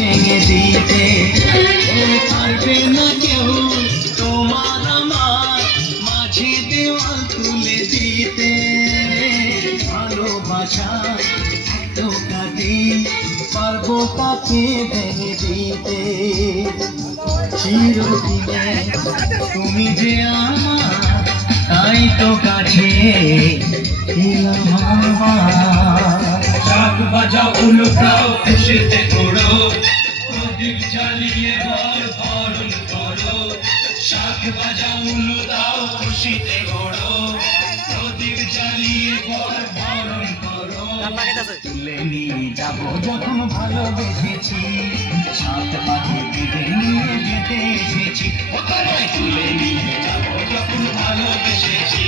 ভেঙে দিতে পারবে না কেউ তোমার আমার মাঝে দেওয়াল তুলে দিতে। ভালোবাসা এত কাটে পারবো তাকে ভেঙে দিতে। চিরদিনে তুমি যে আমার তাই তো কাছে এলাম আমার। শাক বাজাও উলুটাও খুশিতে ঘোড়ো, প্রদীপ জ্বালিয়ে ঘর বরণ করো। শাক বাজাও উলু দাও খুশিতে ঘোড়ো, প্রদীপ জ্বালিয়ে ঘর বরণ করো। তুলে নিয়ে যাবো যখন ভালোবেসেছি, সাত পাখি বেঁধে নিয়ে যেতে এসেছি। তুলে নিয়ে যাবো যখন ভালোবেসেছি,